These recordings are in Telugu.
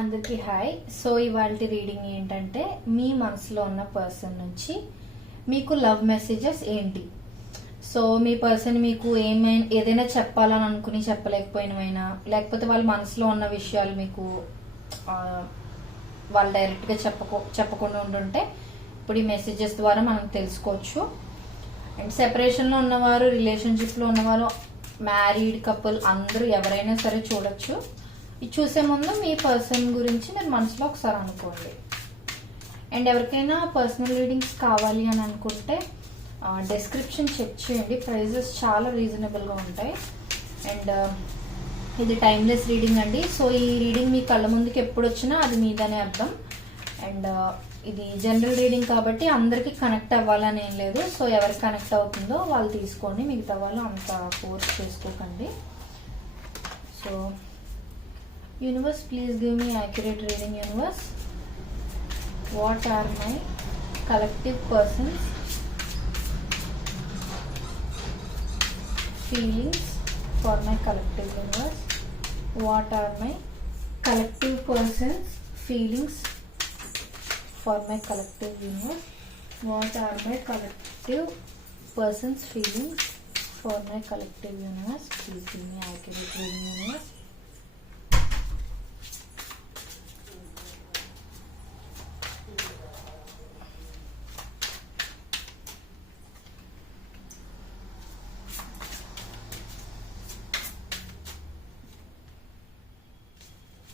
అందరికీ హాయ్. సో ఇవాళ రీడింగ్ ఏంటంటే మీ మనసులో ఉన్న పర్సన్ నుంచి మీకు లవ్ మెసేజెస్ ఏంటి. సో మీ పర్సన్ మీకు ఏదైనా చెప్పాలని అనుకుని చెప్పలేకపోయినమైనా, లేకపోతే వాళ్ళ మనసులో ఉన్న విషయాలు మీకు వాళ్ళు డైరెక్ట్గా చెప్పకుండా ఉంటుంటే ఇప్పుడు ఈ మెసేజెస్ ద్వారా మనం తెలుసుకోవచ్చు. అండ్ సెపరేషన్లో ఉన్నవారు, రిలేషన్షిప్లో ఉన్నవారు, మ్యారీడ్ కపుల్ అందరూ ఎవరైనా సరే చూడొచ్చు. ఇది చూసే ముందు మీ పర్సన్ గురించి మీరు మనసులో ఒకసారి అనుకోండి. అండ్ ఎవరికైనా పర్సనల్ రీడింగ్స్ కావాలి అని అనుకుంటే డిస్క్రిప్షన్ చెక్ చేయండి, ప్రైజెస్ చాలా రీజనబుల్గా ఉంటాయి. అండ్ ఇది టైమ్లెస్ రీడింగ్ అండి. సో ఈ రీడింగ్ మీ కళ్ళ ముందుకి ఎప్పుడు వచ్చినా అది మీదనే అర్థం. అండ్ ఇది జనరల్ రీడింగ్ కాబట్టి అందరికీ కనెక్ట్ అవ్వాలని ఏం లేదు. సో ఎవరికి కనెక్ట్ అవుతుందో వాళ్ళు తీసుకోండి, మిగతా వాళ్ళు అంత ఫోర్స్ చేసుకోకండి. So universe, please give me accurate reading. Universe, what are my collective persons feelings for my collective universe? What are my collective persons feelings for my collective universe? What are my collective persons feelings for my collective universe? Please give me accurate reading. Universe,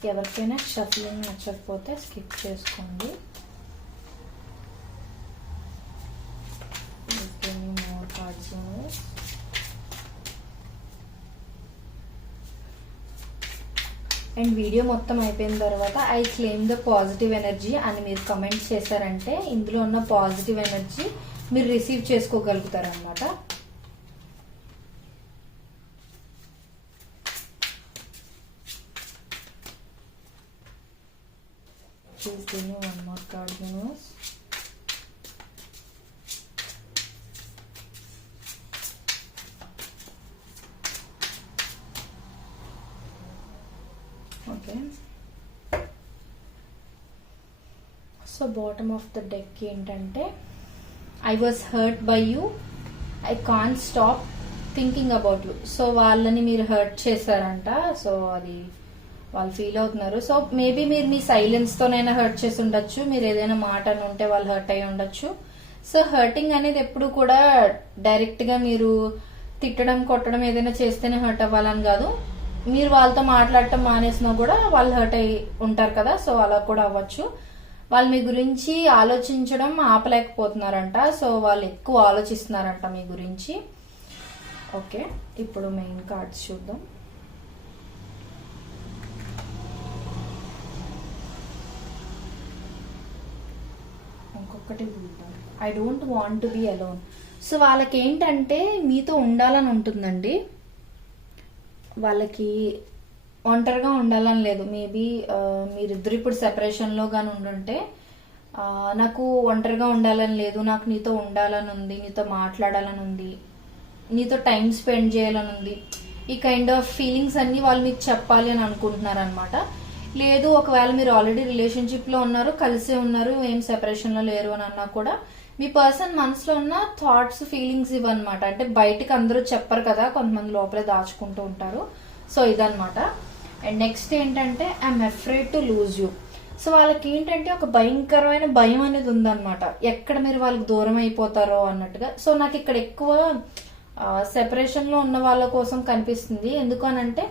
ఎవరికైనా షఫలింగ్ నచ్చకపోతే స్కిప్ చేసుకోండి. More cards. అండ్ వీడియో మొత్తం అయిపోయిన తర్వాత I claim the positive energy అని మీరు కమెంట్ చేశారంటే ఇందులో ఉన్న పాజిటివ్ ఎనర్జీ మీరు receive చేసుకోగలుగుతారనమాట. Please give me one more card, universe. Okay. So bottom of the deck ఏంటంటే I was hurt by you. I can't stop thinking about you. So వాళ్ళని మీరు హర్ట్ చేశారంట. సో అది వాళ్ళు ఫీల్ అవుతున్నారు. సో మేబీ మీరు మీ సైలెన్స్ తోనైనా హర్ట్ చేసి ఉండొచ్చు, మీరు ఏదైనా మాట అని ఉంటే వాళ్ళు హర్ట్ అయి ఉండొచ్చు. సో హర్టింగ్ అనేది ఎప్పుడు కూడా డైరెక్ట్ గా మీరు తిట్టడం, కొట్టడం ఏదైనా చేస్తేనే హర్ట్ అవ్వాలని కాదు. మీరు వాళ్ళతో మాట్లాడటం మానేసినా కూడా వాళ్ళు హర్ట్ అయి ఉంటారు కదా, సో అలా కూడా అవ్వచ్చు. వాళ్ళు మీ గురించి ఆలోచించడం ఆపలేకపోతున్నారంట. సో వాళ్ళు ఎక్కువ ఆలోచిస్తున్నారంట మీ గురించి. ఓకే, ఇప్పుడు మెయిన్ కార్డ్స్ చూద్దాం. I don't want to be alone. So వాళ్ళకి ఏంటంటే మీతో ఉండాలని ఉంటుందండి. వాళ్ళకి ఒంటరిగా ఉండాలని లేదు. మేబీ మీరిద్దరు ఇప్పుడు సెపరేషన్లో కానీ ఉండుంటే నాకు ఒంటరిగా ఉండాలని లేదు, నాకు నీతో ఉండాలని ఉంది, నీతో మాట్లాడాలని ఉంది, నీతో టైం స్పెండ్ చేయాలని ఉంది. ఈ కైండ్ ఆఫ్ ఫీలింగ్స్ అన్ని వాళ్ళు మీకు చెప్పాలి అని అనుకుంటున్నారు అనమాట. లేదు, ఒకవేళ మీరు ఆల్రెడీ రిలేషన్షిప్లో ఉన్నారు, కలిసే ఉన్నారు, ఏం సెపరేషన్లో లేరు అని అన్నా కూడా మీ పర్సన్ మనసులో ఉన్న థాట్స్, ఫీలింగ్స్ ఇవన్నమాట. అంటే బయటకు అందరూ చెప్పరు కదా, కొంతమంది లోపలే దాచుకుంటూ ఉంటారు. సో ఇదన్నమాట. అండ్ నెక్స్ట్ ఏంటంటే I'm afraid to lose you. So వాళ్ళకి ఏంటంటే ఒక భయంకరమైన భయం అనేది ఉందన్నమాట, ఎక్కడ మీరు వాళ్ళకి దూరం అయిపోతారో అన్నట్టుగా. సో నాకు ఇక్కడ ఎక్కువ సెపరేషన్లో ఉన్న వాళ్ళ కోసం కనిపిస్తుంది. ఎందుకు అనంటే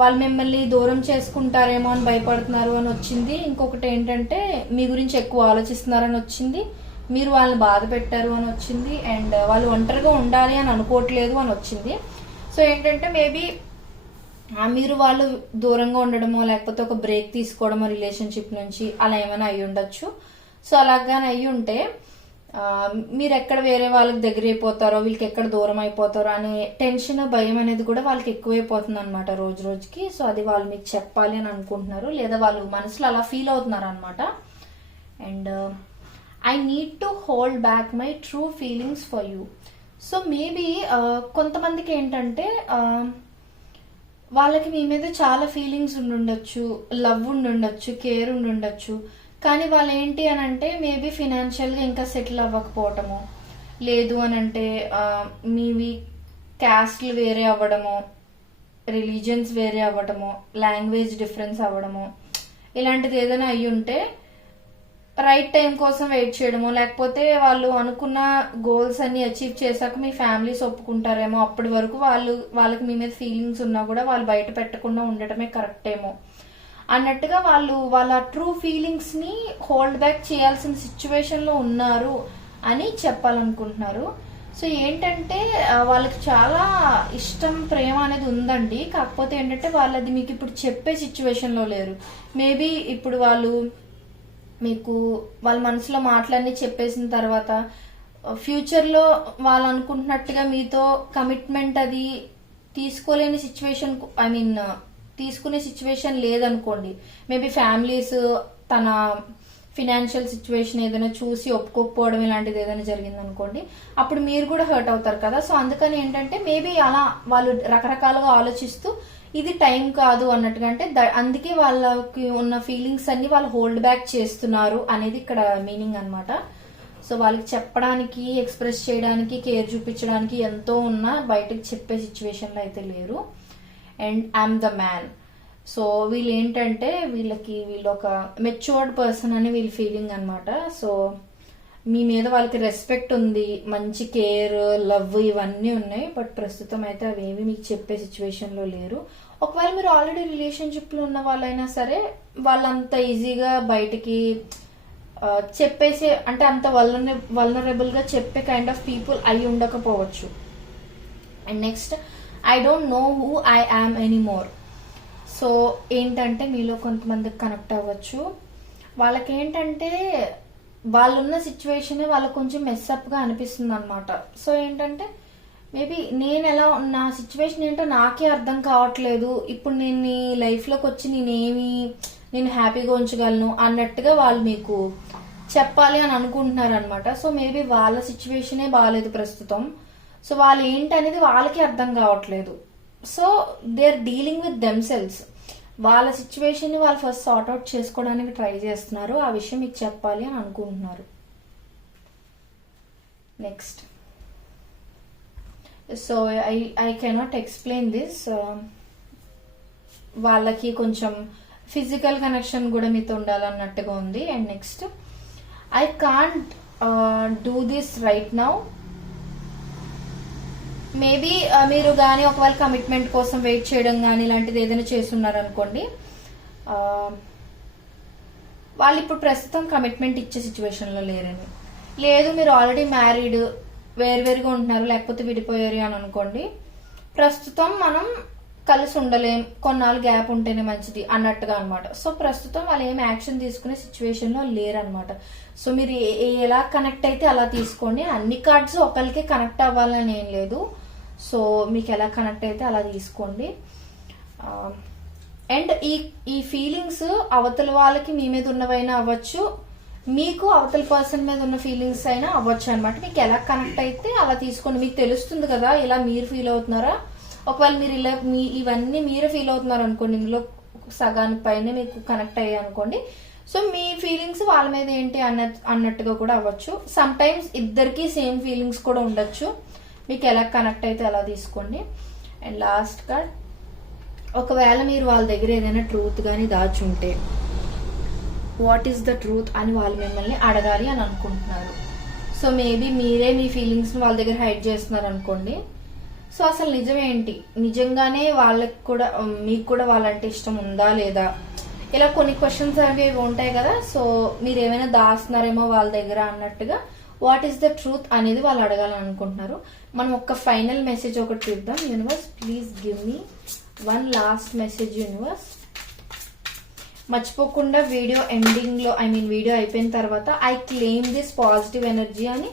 వాళ్ళు మిమ్మల్ని దూరం చేసుకుంటారేమో అని భయపడుతున్నారు అని వచ్చింది. ఇంకొకటి ఏంటంటే మీ గురించి ఎక్కువ ఆలోచిస్తున్నారని వచ్చింది. మీరు వాళ్ళని బాధ పెట్టారు అని వచ్చింది. అండ్ వాళ్ళు ఒంటరిగా ఉండాలి అని అనుకోవట్లేదు అని వచ్చింది. సో ఏంటంటే మేబీ మీరు వాళ్ళు దూరంగా ఉండడమో, లేకపోతే ఒక బ్రేక్ తీసుకోవడమో రిలేషన్షిప్ నుంచి, అలా ఏమైనా అయ్యి ఉండొచ్చు. సో అలాగానే అయ్యి ఉంటే మీరు ఎక్కడ వేరే వాళ్ళకి దగ్గర అయిపోతారో, వీళ్ళకి ఎక్కడ దూరం అయిపోతారో అనే టెన్షన్, భయం అనేది కూడా వాళ్ళకి ఎక్కువైపోతుంది అనమాట రోజు రోజుకి. సో అది వాళ్ళు మీకు చెప్పాలి అని అనుకుంటున్నారు, లేదా వాళ్ళు మనసులో అలా ఫీల్ అవుతున్నారు అనమాట. And I need to hold back my true feelings for you. So maybe కొంతమందికి ఏంటంటే వాళ్ళకి మీ మీద చాలా ఫీలింగ్స్ ఉండుండొచ్చు, లవ్ ఉండుండొచ్చు, కేర్ ఉండుండొచ్చు. కానీ వాళ్ళు ఏంటి అని అంటే మేబీ ఫినాన్షియల్గా ఇంకా సెటిల్ అవ్వకపోవటము, లేదు అని అంటే మీవి క్యాస్ట్లు వేరే అవ్వడము, రిలీజియన్స్ వేరే అవ్వడము, లాంగ్వేజ్ డిఫరెన్స్ అవ్వడము, ఇలాంటిది ఏదైనా అయ్యి ఉంటే రైట్ టైం కోసం వెయిట్ చేయడము, లేకపోతే వాళ్ళు అనుకున్న గోల్స్ అన్ని అచీవ్ చేశాక మీ ఫ్యామిలీస్ ఒప్పుకుంటారేమో, అప్పటి వరకు వాళ్ళకి మీ మీద ఫీలింగ్స్ ఉన్నా కూడా వాళ్ళు బయట పెట్టకుండా ఉండటమే కరెక్ట్ ఏమో అన్నట్టుగా వాళ్ళు వాళ్ళ ట్రూ ఫీలింగ్స్ ని హోల్డ్ బ్యాక్ చేయాల్సిన సిచ్యువేషన్ లో ఉన్నారు అని చెప్పాలనుకుంటున్నారు. సో ఏంటంటే వాళ్ళకి చాలా ఇష్టం, ప్రేమ అనేది ఉందండి. కాకపోతే ఏంటంటే వాళ్ళది మీకు ఇప్పుడు చెప్పే సిచ్యువేషన్ లో లేరు. మేబీ ఇప్పుడు వాళ్ళు మీకు వాళ్ళ మనసులో మాటలన్నీ చెప్పేసిన తర్వాత ఫ్యూచర్లో వాళ్ళు అనుకుంటున్నట్టుగా మీతో కమిట్మెంట్ అది తీసుకోలేని సిచ్యువేషన్, తీసుకునే సిచ్యువేషన్ లేదనుకోండి. మేబీ ఫ్యామిలీస్ తన ఫినాన్షియల్ సిచ్యువేషన్ ఏదైనా చూసి ఒప్పుకోకపోవడం ఇలాంటిది ఏదైనా జరిగింది అనుకోండి, అప్పుడు మీరు కూడా హర్ట్ అవుతారు కదా. సో అందుకని ఏంటంటే మేబీ అలా వాళ్ళు రకరకాలుగా ఆలోచిస్తూ ఇది టైం కాదు అన్నట్టుగా, అంటే అందుకే వాళ్ళకి ఉన్న ఫీలింగ్స్ అన్ని వాళ్ళు హోల్డ్ బ్యాక్ చేస్తున్నారు అనేది ఇక్కడ మీనింగ్ అనమాట. సో వాళ్ళకి చెప్పడానికి, ఎక్స్ప్రెస్ చేయడానికి, కేర్ చూపించడానికి ఎంతో ఉన్నా బయటకు చెప్పే సిచ్యువేషన్లో అయితే లేరు. And I'm the man. So వీళ్ళు ఏంటంటే వీళ్ళు ఒక మెచ్యూర్డ్ పర్సన్ అని వీళ్ళ ఫీలింగ్ అనమాట. సో మీ మీద వాళ్ళకి రెస్పెక్ట్ ఉంది, మంచి కేర్, లవ్ ఇవన్నీ ఉన్నాయి. బట్ ప్రస్తుతం అయితే అవి ఏవి మీకు చెప్పే సిచ్యువేషన్ లో లేరు. ఒకవేళ మీరు ఆల్రెడీ రిలేషన్షిప్ లో ఉన్న వాళ్ళైనా సరే వాళ్ళంత ఈజీగా బయటికి చెప్పేసే, అంటే అంత వల్నరబుల్ గా చెప్పే కైండ్ ఆఫ్ పీపుల్ అయి ఉండకపోవచ్చు. And next, I don't know who I am anymore. So ఏంటంటే మీలో కొంతమందికి కనెక్ట్ అవ్వచ్చు. వాళ్ళకేంటంటే వాళ్ళున్న సిచ్యువేషన్ వాళ్ళకి కొంచెం మెస్అప్గా అనిపిస్తుంది అనమాట. సో ఏంటంటే మేబీ నా సిచ్యువేషన్ ఏంటో నాకే అర్థం కావట్లేదు, ఇప్పుడు నేను నీ లైఫ్లోకి వచ్చి నేను హ్యాపీగా ఉంచగలను అన్నట్టుగా వాళ్ళు మీకు చెప్పాలి అని అనుకుంటున్నారు అనమాట. సో మేబీ వాళ్ళ సిచ్యువేషనే బాగాలేదు ప్రస్తుతం. సో వాళ్ళు ఏంటనేది వాళ్ళకి అర్థం కావట్లేదు. So they are dealing with themselves. వాళ్ళ సిచ్యువేషన్ ని వాళ్ళు ఫస్ట్ సార్ట్ అవుట్ చేసుకోవడానికి ట్రై చేస్తున్నారు. ఆ విషయం మీకు చెప్పాలి అని అనుకుంటున్నారు. Next, so I cannot explain this. వాళ్ళకి కొంచెం ఫిజికల్ కనెక్షన్ కూడా మీతో ఉండాలన్నట్టుగా ఉంది. And next, I can't do this right now. Maybe మీరు కానీ ఒకవేళ కమిట్మెంట్ కోసం వెయిట్ చేయడం కానీ ఇలాంటిది ఏదైనా చేస్తున్నారనుకోండి, వాళ్ళు ఇప్పుడు ప్రస్తుతం కమిట్మెంట్ ఇచ్చే సిచ్యువేషన్లో లేరని. లేదు మీరు ఆల్రెడీ మ్యారీడ్, వేరువేరుగా ఉంటున్నారు, లేకపోతే విడిపోయారు అని అనుకోండి, ప్రస్తుతం మనం కలిసి ఉండలేం, కొన్నాళ్ళు గ్యాప్ ఉంటేనే మంచిది అన్నట్టుగా అనమాట. సో ప్రస్తుతం వాళ్ళు ఏం యాక్షన్ తీసుకునే సిచ్యువేషన్లో లేరనమాట. సో మీరు ఎలా కనెక్ట్ అయితే అలా తీసుకోండి. అన్ని కార్డ్స్ ఒకరికే కనెక్ట్ అవ్వాలని ఏం లేదు. సో మీకు ఎలా కనెక్ట్ అయితే అలా తీసుకోండి. అండ్ ఈ ఫీలింగ్స్ అవతల వాళ్ళకి మీ మీద ఉన్నవైనా అవ్వచ్చు, మీకు అవతల పర్సన్ మీద ఉన్న ఫీలింగ్స్ అయినా అవ్వచ్చు అనమాట. మీకు ఎలా కనెక్ట్ అయితే అలా తీసుకోండి. మీకు తెలుస్తుంది కదా ఇలా మీరు ఫీల్ అవుతున్నారా. ఒకవేళ మీరు ఇలా ఇవన్నీ మీరు ఫీల్ అవుతున్నారు అనుకోండి, ఇందులో సగానికి పైన మీకు కనెక్ట్ అయ్యాయి అనుకోండి, సో మీ ఫీలింగ్స్ వాళ్ళ మీద ఏంటి అన్నట్టుగా కూడా అవ్వచ్చు. సమ్ టైమ్స్ ఇద్దరికి సేమ్ ఫీలింగ్స్ కూడా ఉండొచ్చు. మీకు ఎలా కనెక్ట్ అయితే అలా తీసుకోండి. అండ్ లాస్ట్ కార్డ్, ఒకవేళ మీరు వాళ్ళ దగ్గర ఏదైనా ట్రూత్ కానీ దాచుంటే వాట్ ఈస్ ద ట్రూత్ అని వాళ్ళు మిమ్మల్ని అడగాలి అని అనుకుంటున్నారు. సో మేబీ మీరే మీ ఫీలింగ్స్ వాళ్ళ దగ్గర హైడ్ చేస్తున్నారు అనుకోండి. సో అసలు నిజమేంటి, నిజంగానే వాళ్ళకి కూడా మీకు కూడా వాళ్ళంటే ఇష్టం ఉందా లేదా, ఇలా కొన్ని క్వశ్చన్స్ అవి ఉంటాయి కదా. సో మీరు ఏమైనా దాస్తున్నారేమో వాళ్ళ దగ్గర అన్నట్టుగా వాట్ ఈస్ ద ట్రూత్ అనేది వాళ్ళు అడగాలని అనుకుంటున్నారు. మనం ఒక ఫైనల్ మెసేజ్ ఒకటి చూద్దాం. Universe please give me one last message. Universe మర్చిపోకుండా వీడియో ఎండింగ్ లో, వీడియో అయిపోయిన తర్వాత I claim this positive energy అని,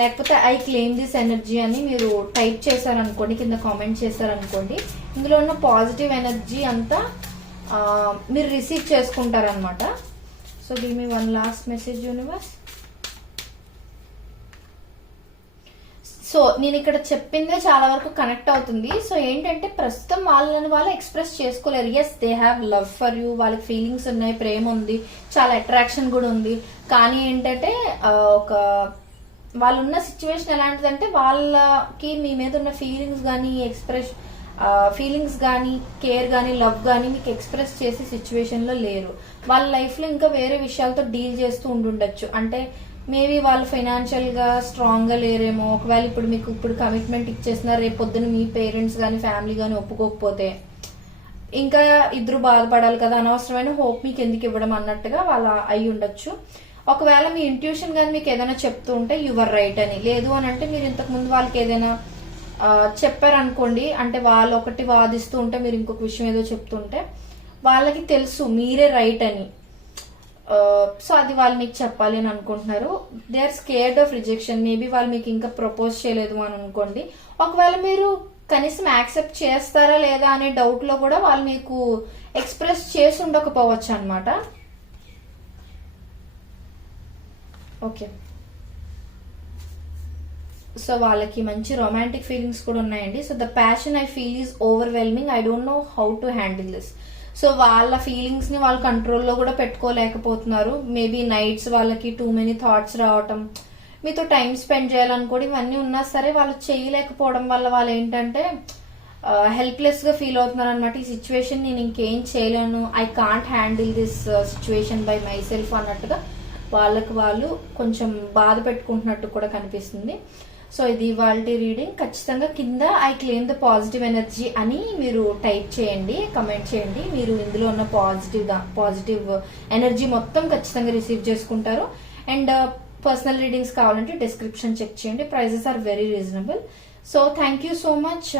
లేకపోతే ఐ క్లెయిమ్ దిస్ ఎనర్జీ అని మీరు టైప్ చేశారనుకోండి, కింద కామెంట్ చేశారనుకోండి, ఇందులో ఉన్న పాజిటివ్ ఎనర్జీ అంతా మీరు రిసీవ్ చేసుకుంటారనమాట. So give me one last message universe. So నేను ఇక్కడ చెప్పిందే చాలా వరకు కనెక్ట్ అవుతుంది. సో ఏంటంటే ప్రస్తుతం వాళ్ళని వాళ్ళు ఎక్స్ప్రెస్ చేసుకోలేరు. Yes, they have love for you, వాళ్ళకి ఫీలింగ్స్ ఉన్నాయి, ప్రేమ ఉంది, చాలా అట్రాక్షన్ కూడా ఉంది. కానీ ఏంటంటే ఒక వాళ్ళు ఉన్న సిచ్యువేషన్ ఎలాంటిదంటే వాళ్ళకి మీ మీద ఉన్న ఫీలింగ్స్ కానీ ఫీలింగ్స్ కానీ కేర్ కానీ లవ్ కానీ మీకు ఎక్స్ప్రెస్ చేసే సిచ్యువేషన్ లో లేరు. వాళ్ళ లైఫ్ లో ఇంకా వేరే విషయాలతో డీల్ చేస్తూ ఉండుండొచ్చు. అంటే మేబీ వాళ్ళు ఫైనాన్షియల్ గా స్ట్రాంగ్ గా లేరేమో. ఒకవేళ ఇప్పుడు కమిట్మెంట్ ఇచ్చేసినా రేపు పొద్దున మీ పేరెంట్స్ గానీ ఫ్యామిలీ గానీ ఒప్పుకోకపోతే ఇంకా ఇద్దరు బాధపడాలి కదా, అనవసరమైన హోప్ మీకు ఎందుకు ఇవ్వడం అన్నట్టుగా వాళ్ళ అయి ఉండొచ్చు. ఒకవేళ మీ ఇంట్యూషన్ గానీ మీకు ఏదైనా చెప్తూ ఉంటే యువర్ రైట్ అని, లేదు అని అంటే మీరు ఇంతకు ముందు వాళ్ళకి ఏదైనా చెప్పారనుకోండి, అంటే వాళ్ళు ఒకటి వాదిస్తూ ఉంటే మీరు ఇంకొక విషయం ఏదో చెప్తుంటే వాళ్ళకి తెలుసు మీరే రైట్ అని. సో అది వాళ్ళు మీకు చెప్పాలి అని అనుకుంటున్నారు. They are scared of rejection. Maybe వాళ్ళు మీకు ఇంకా ప్రపోజ్ చేయలేదు అని అనుకోండి. ఒకవేళ మీరు కనీసం యాక్సెప్ట్ చేస్తారా లేదా అనే డౌట్ లో కూడా వాళ్ళు మీకు ఎక్స్ప్రెస్ చేసి ఉండకపోవచ్చు అనమాట. ఓకే, సో వాళ్ళకి మంచి రొమాంటిక్ ఫీలింగ్స్ కూడా ఉన్నాయండి. So the passion I feel is overwhelming, I don't know how to handle this. So వాళ్ళ ఫీలింగ్స్ ని వాళ్ళ కంట్రోల్లో కూడా పెట్టుకోలేకపోతున్నారు. మేబీ నైట్స్ వాళ్ళకి టూ మెనీ థాట్స్ రావటం, మీతో టైం స్పెండ్ చేయాలనుకోవడం, ఇవన్నీ ఉన్నా సరే వాళ్ళు చేయలేకపోవడం వల్ల వాళ్ళు ఏంటంటే హెల్ప్లెస్ గా ఫీల్ అవుతున్నారు అనమాట. ఈ సిచ్యువేషన్ నేను ఇంకేం చేయలేను, I can't handle this situation by my self అన్నట్టుగా వాళ్ళకి వాళ్ళు కొంచెం బాధ పెట్టుకుంటున్నట్టు కూడా కనిపిస్తుంది. సో ఇది వాళ్ళ రీడింగ్. ఖచ్చితంగా కింద I claim the positive energy అని మీరు టైప్ చేయండి, కమెంట్ చేయండి. మీరు ఇందులో ఉన్న పాజిటివ్ ఎనర్జీ మొత్తం ఖచ్చితంగా రిసీవ్ చేసుకుంటారు. అండ్ పర్సనల్ రీడింగ్స్ కావాలంటే డిస్క్రిప్షన్ చెక్ చేయండి. Prices are very reasonable. So thank you so much.